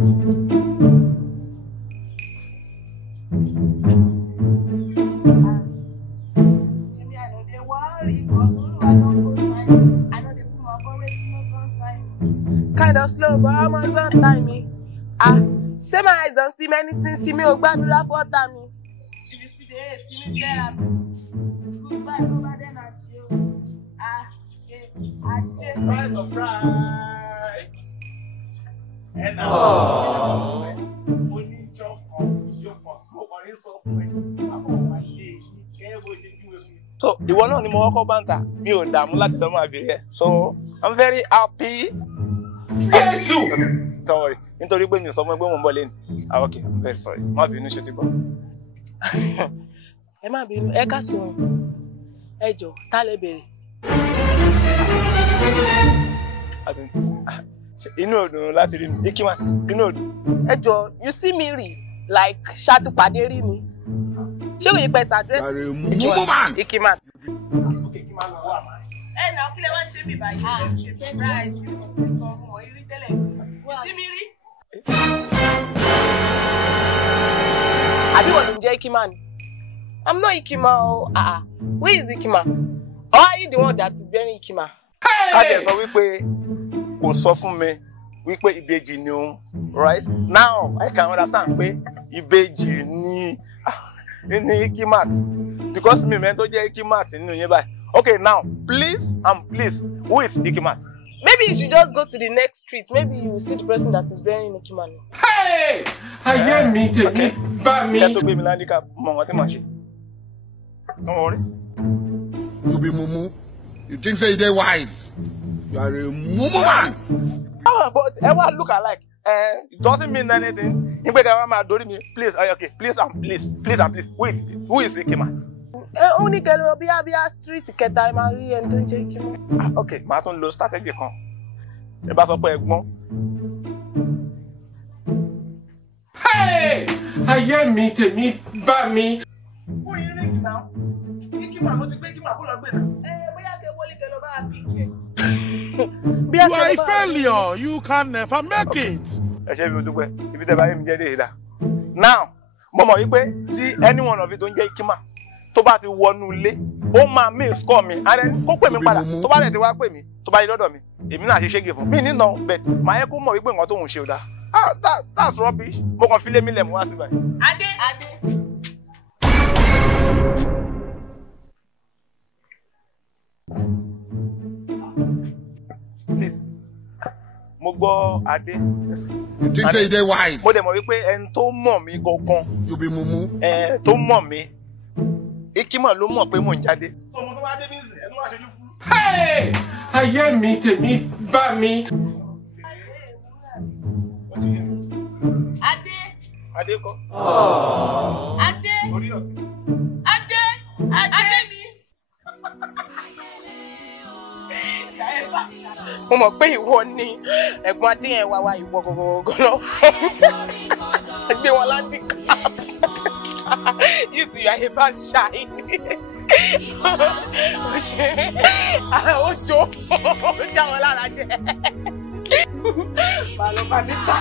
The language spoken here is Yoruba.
Kind of slow, but almost on time. Say my eyes don't see many things. See me, oh, bad rap for time. If you see the head, see me there. Goodbye, over there, not you. Surprise, surprise. And now, only joke on so the one on the Morocco banter, me on damn láti lọ máa bẹ̀rẹ̀. So I'm very happy. Jesus! Don't worry. Nítorí pé mi ò sọ fún ẹ pé mo ń bọ̀ lẹ́nu. Okay, I'm very sorry. Má bínú ṣe ti gbọ́. Ẹ má bínú, ẹ ká sùn. Ẹ jọ̀ọ́, tá lẹ bẹ̀rẹ̀. As in, inú ọdún láti rí mi. Ikimat, inú ọdún. Ẹ jọ̀ọ́, you see me rí like ṣá ti pàdé rí ni. Ṣé kò yẹ pé address? Ikimat. Okay, Ikimat lọ wà máa. Ẹ nà kí lẹ wá ṣe mí báyìí. Surprise, ọmọ ìrí tẹ́lẹ̀. You see me rí? Àbí wọ́n ló ń jẹ́ Ikimat? I'm not Ikima. Where is Ikima? Or are you the one that is bearing Ikima? Kájẹ̀ sọ wípé kò sọ fún mi wípé ìbejì ni òun, right? Now I can understand pé ìbejì ni Ikimat because me meant to jẹ́ Ikimat nínú yẹn báyìí. Okay, now please who is Ikimat? Maybe you should just go to the next street. Maybe you will see the person that is bearing Ikima. Hey! Ayé mi tèmi bá mi. Ẹ tó gbé mi láńdíkà mọ nǹkan tí màá ṣe. Don't worry. You be mumu. You think say they wise? You are a mumu man. But everyone look alike. It doesn't mean anything. Please, okay, please. Wait, who is Ikimat? Only girl be a street kẹta Mary and don't check him. Okay, màá tún lo strategy kan. Ẹ bá sọ pé ẹ̀gbọ́n. Hey! Ayé mi tèmi bá mi. Who you ring now? Ikimat mo ti gbé Ikimat kó lọ gbé náà. Bóyá ke wọlé ke lọ bá pick ẹ. You are a failure. You can never make it. Ẹ ṣé bí o dúpẹ́. Ibi tẹ́ bá yé mi jẹ́ dé ìdá. Now, mo mọ̀ wípé tí any one of you tó ń jẹ́ Ikimat tó bá ti wọnú ilé, ó máa mail score mi. And then kó pè mí padà. Tó bá dẹ̀ ti wá pè mí, tó bá yé lọ́dọ̀ mi. Èmi náà ṣe ṣége fún. Mi ní no bet. Màá yẹ kó mọ̀ wípé nǹkan tó ń ṣe ò dáa. That's rubbish. Mo kàn fi lé mi lẹ̀ mú wá sí báyìí. Adé. Please. Mo gbọ́ Adé. You think say they wise? Mo dẹ̀ mọ̀ wípé ẹni tó mọ̀ mí gangan. You be mumu. Tó mọ̀ mí. Ikimat ló mọ̀ pé mò ń jáde. So mo tó wá dé bí ìsìn, ẹnu wá ṣojú fún. Hey! Ayé mi tèmi bá mi. Adé kọ́. Adé. Orí ọ̀sẹ̀. Adé mi. Mo mọ̀ pé ìwọ ni ẹ̀gbọ́n Adé yẹn wá ìwọ gọgọgọ lọ. Gbé wọn láti ká. You two, you are a bad shy. Ojo, ó já wọn lára jẹ. Bàlọ́ bá ní tà.